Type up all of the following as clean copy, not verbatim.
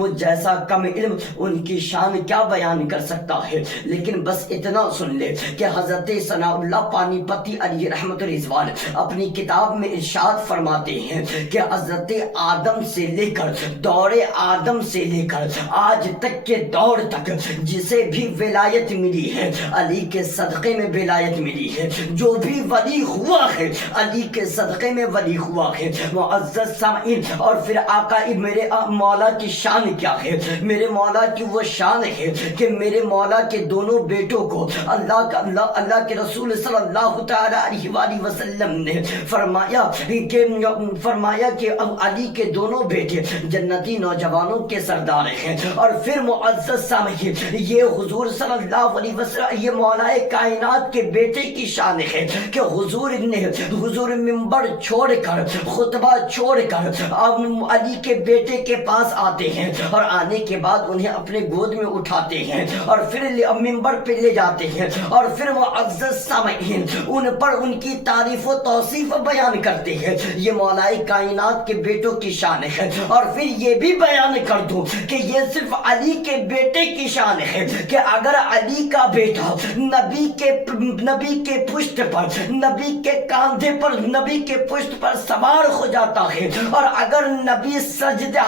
مجھ جیسا کم علم ان کی شان کیا بیان کر سکتا ہے، لیکن بس اتنا سن لے کہ حضرت ثناء اللہ پانی پتی علیہ رحمت رضوان اپنی کتاب میں ارشاد فرماتے ہیں کہ حضرت آدم سے لے کر دور آدم سے لے کر آج تک کے دور تک جسے بھی ولایت ملی ہے علی کے صدقے میں ولایت ملی ہے، جو بھی ولی ہوا ہے علی کے صدقے میں ولی ہوا ہے۔ معزز سامعین، اور پھر آقا میرے مولا کی شان کیا ہے؟ میرے مولا کی وہ شان ہے کہ میرے مولا کے دونوں بیٹوں کو اللہ کے رسول صلی اللہ تعالی علیہ وآلہ وسلم نے فرمایا کہ علی کے دونوں بیٹے جنتی نوجوانوں کے سردار ہیں۔ اور پھر معزز سامعین، یہ حضور صلی اللہ علیہ وسلم، یہ مولا کائنات کے بیٹے کی شان ہے کہ حضور منبر چھوڑ کر، خطبہ چھوڑ کر علی کے بیٹے کے پاس آتے ہیں، اور آنے کے بعد انہیں اپنے گود میں اٹھاتے ہیں اور پھر منبر پہ لے جاتے ہیں، اور پھر معزز سامعین ان پر ان کی تعریف و توصیف بیان کرتے ہیں۔ یہ مولا کائنات کے بیٹوں کی شان ہے۔ اور پھر یہ بھی بیان کر دوں کہ یہ صرف علی کے بیٹے کی شان ہے کہ اگر علی کا بیٹا نبی کے پشت پر، نبی کے کاندھے پر، نبی کے پشت پر سوار ہو جاتا ہے، اور اگر نبی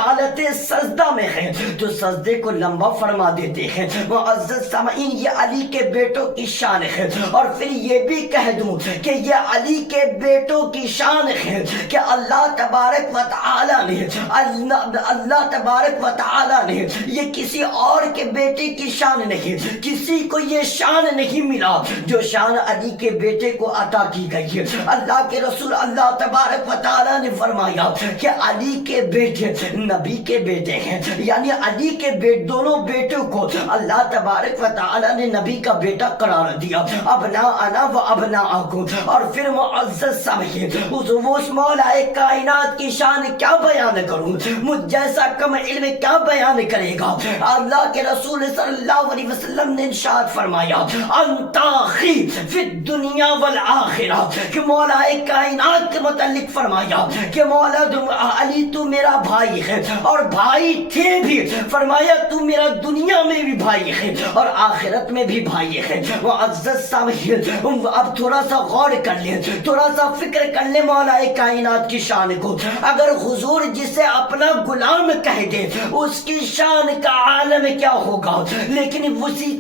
حالت سجدہ میں ہے تو سجدے کو لمبا فرما دیتے ہیں۔ معزز سامعین، یہ علی کے بیٹوں کی شان ہے۔ اور پھر یہ بھی کہہ دوں کہ یہ علی کے بیٹوں کی شان ہے کہ اللہ تبارک و تعالی نے یہ کسی اور کے بیٹے کی شان نہیں، کسی کو یہ شان نہیں ملا جو شان علی کے بیٹے کو عطا کی گئی ہے۔ اللہ کے رسول اللہ تبارک و تعالی نے فرمایا کہ علی کے بیٹے نبی کے بیٹے ہیں، یعنی علی کے دونوں بیٹوں کو اللہ تبارک و تعالی نے نبی کا بیٹا قرار دیا، ابناءنا و ابناءکم۔ اور پھر معزز سامعین، اس مولا کائنات کی شان کیا بیان کروں؟ مجھ جیسا کم علم کیا بیان کرے گا؟ اللہ کے رسول صلی اللہ علیہ وسلم نے ارشاد فرمایا انت اخی فی الدنیا والآخرہ، کہ مولا کائنات کے متعلق فرمایا کہ مولا علی تو میرا بھائی ہے اور بھائی تھے بھی، فرمایا تو میرا دنیا میں بھی بھائی ہے اور آخرت میں بھی بھائی ہے۔ معزز سامعین، اب تھوڑا سا غور کر لیں، تھوڑا سا فکر کر لیں مولا کائنات کی شان کو۔ اگر حضور جسے اپنا غلام کہہ دے اس کی شان کا عالم کیا ہوگا؟ لیکن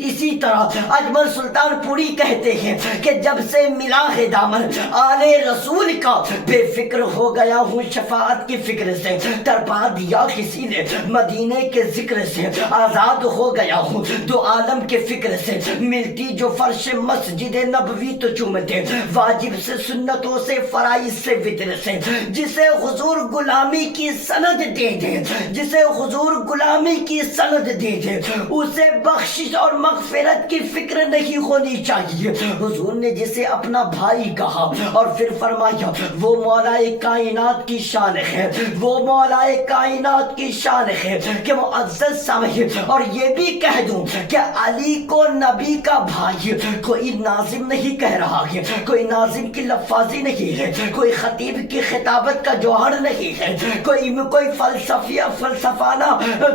اسی طرح اجمل سلطان پوری کہتے ہیں کہ جب سے ملا ہے دامن آل رسول کا، بے فکر ہو گیا ہوں شفاعت کی فکر سے، ترپا دیا کسی نے مدینے کے ذکر سے، آزاد ہو گیا ہوں دو عالم کے فکر سے، ملتی جو فرش مسجد نبوی تو چومتے، واجب سے سنتوں سے، فرائض سے، وطر سے، جسے حضور غلامی کی سند دے دے، جسے حضور غلامی کی سند دے دے، اسے بخشش اور مغفرت کی فکر نہیں ہونی چاہیے۔ حضور نے جسے اپنا بھائی کہا اور پھر فرمایا وہ مولا کائنات کی شان ہے، وہ مولا کائنات کی شان ہے کہ معزز سامعین، اور یہ بھی کہہ دوں کہ علی کو نبی کا بھائی کوئی ناظم نہیں کہہ رہا ہے، کوئی ناظم کی لفاظی نہیں ہے، کوئی خطیب کی خطابت کا جوہر نہیں ہے، کوئی فلسفانہ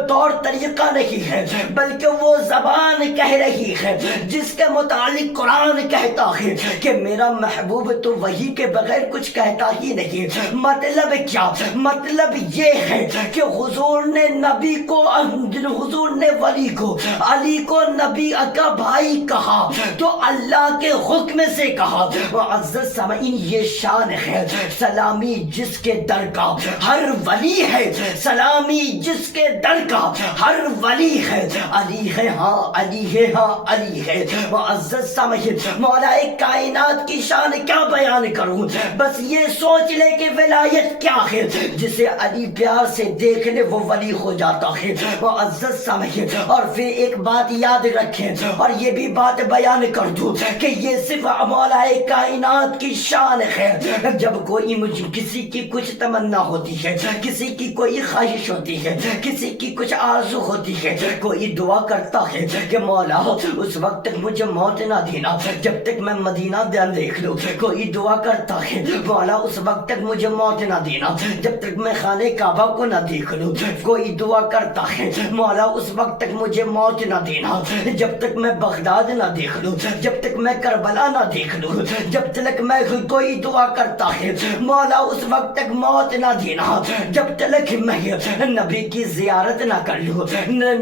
طور طریقہ نہیں ہے، بلکہ وہ زبان کہہ رہی ہے جس کے متعلق قرآن کہتا ہے کہ میرا محبوب تو وہی کے بغیر کچھ کہتا ہی نہیں۔ مطلب کیا؟ مطلب یہ ہے کہ حضور نے نبی کو، حضور نے ولی کو، علی کو نبی کا بھائی کہا تو اللہ کے حکم سے کہا۔ معزز سامعین، یہ شان ہے، سلامی جس کے در کا ہر ولی ہے، سلامی جس کے در کا ہر ولی ہے، علی ہے ہاں علی ہے ہاں علی ہے۔ معزز سامعین، مولا کائنات کی شان کیا بیان کروں؟ بس یہ سوچ لے کہ ولایت کیا ہے، جسے علی پیار سے دیکھ لے وہ ولی ہو جاتا ہے۔ معزز سامعین، اور پھر ایک بات یاد رکھیں اور یہ بھی بات بیان کر دوں کہ یہ صرف مولا کائنات کی شان ہے۔ جب کوئی کسی کی کچھ تمنا ہوتی ہے، کسی کی کوئی خواہش ہوتی ہے، کسی کی کچھ آرزو ہوتی ہے، کوئی دعا کرتا ہے کہ مولا اس وقت تک مجھے موت نہ دینا جب تک میں مدینہ دیکھ لوں، کوئی دعا کرتا ہے مولا اس وقت تک مجھے موت نہ دینا جب تک میں خانے کعبہ کو نہ دیکھ لوں، کوئی دعا کرتا ہے مولا اس وقت تک مجھے موت نہ دینا جب تک میں بغداد نہ دیکھ لوں، جب تک میں کربلا نہ دیکھ لوں، جب تک میں کوئی دعا کرتا ہے مولا اس وقت تک موت نہ دینا جب تک میں نبی کی زیارت نہ کر لوں،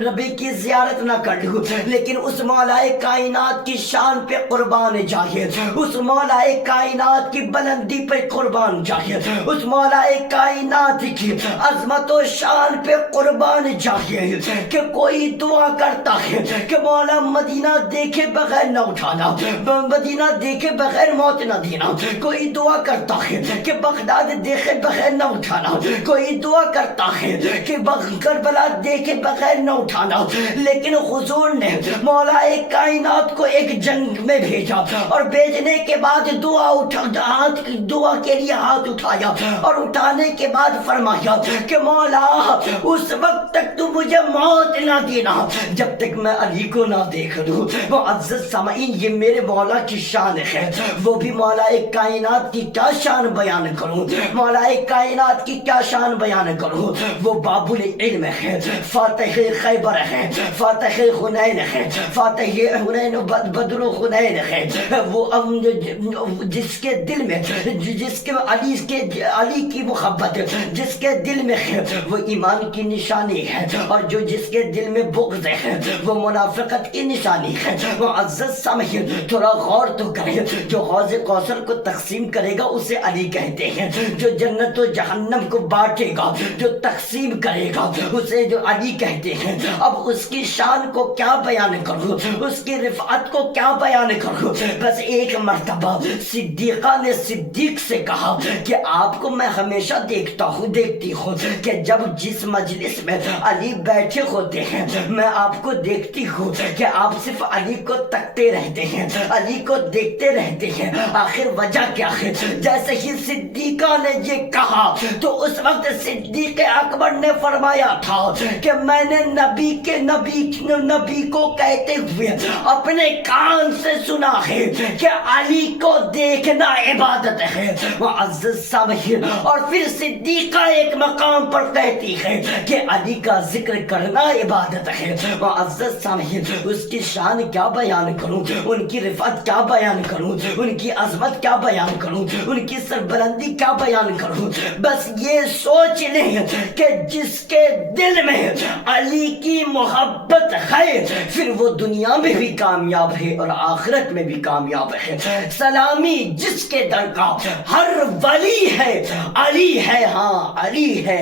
نبی کی زیارت نہ کر لوں۔ لیکن اس مولا کائنات کی شان پہ قربان جائے، اس مولا کائنات کی بلندی پہ قربان جائے، اس مولا کائنات کی عظمت و شان پہ قربان جائے کہ کوئی دعا کرتا ہے کہ مولا مدینہ دیکھے بغیر نہ اٹھانا، مدینہ دیکھے بغیر موت نہ دینا، کوئی دعا کرتا ہے کہ بغداد دیکھے بغیر نہ اٹھانا، کوئی دعا کرتا ہے کہ کربلا دیکھے بغیر نہ اٹھانا۔ لیکن حضور نے مولا کائنات کو ایک جنگ میں بھیجا اور بھیجنے کے بعد دعا کے لیے ہاتھ اٹھایا اور اٹھانے کے بعد فرمایا کہ مولا اس وقت تک تو مجھے موت نہ دینا جب تک میں علی کو نہ دیکھ لوں۔ معزز سامعین، یہ میرے مولا کی شان ہے، وہ بھی مولا کائنات کی کیا شان بیان کروں، مولا کائنات کی کیا شان بیان کروں۔ وہ باب العلم ہے، فاتح خیبر ہے، فاتح حنین ہے، فاتح حنین بدر و حنین ہے، وہ جس کے دل میں جس کے علی کی محبت جس کے دل میں ہے وہ ایمان کی نشانی ہے، اور جو جس کے دل میں بغض ہے وہ منافقت کی نشانی ہے۔ معزز سامعین، تھوڑا غور تو کریں، جو حوض کوثر کو تقسیم کرے گا اسے علی کہتے ہیں، جو جنت و جہنم کو بانٹے گا، جو تقسیم کرے گا اسے جو علی کہتے ہیں۔ اب اس کی شان کو کیا بیان کروں، اس کی رفعت کو کیا بیان کروں۔ بس ایک مرتبہ صدیقہ نے صدیق سے کہا کہ آپ کو میں ہمیشہ دیکھتی ہوں کہ جب جس مجلس میں علی بیٹھے ہوتے ہیں میں آپ کو دیکھتی ہوں کہ آپ صرف علی کو تکتے رہتے ہیں، علی کو دیکھتے رہتے ہیں، آخر وجہ کیا ہے؟ جیسے ہی صدیقہ نے یہ کہا تو اس وقت صدیق اکبر نے فرمایا تھا کہ میں نے نبی کو کہتے ہوئے اپنے کان سے سنا ہے کہ علی کو دیکھنا عبادت ہے۔ معزز سامعین، اور پھر صدیقہ ایک مقام پر کہتی ہے کہ علی کا ذکر کرنا عبادت ہے۔ معزز سامعین، اس کی شان کیا بیان کروں، ان کی رفعت کیا بیان کروں، ان کی عظمت کیا بیان کروں، ان کی سربلندی کیا بیان کروں۔ بس یہ سوچ لیں کہ جس کے دل میں علی کی محبت ہے پھر وہ دنیا میں بھی کامیاب ہے اور آخرت میں بھی کامیاب ہے۔ سلامی جس کے در کا ہر ولی ہے، علی ہے، ہاں علی ہے۔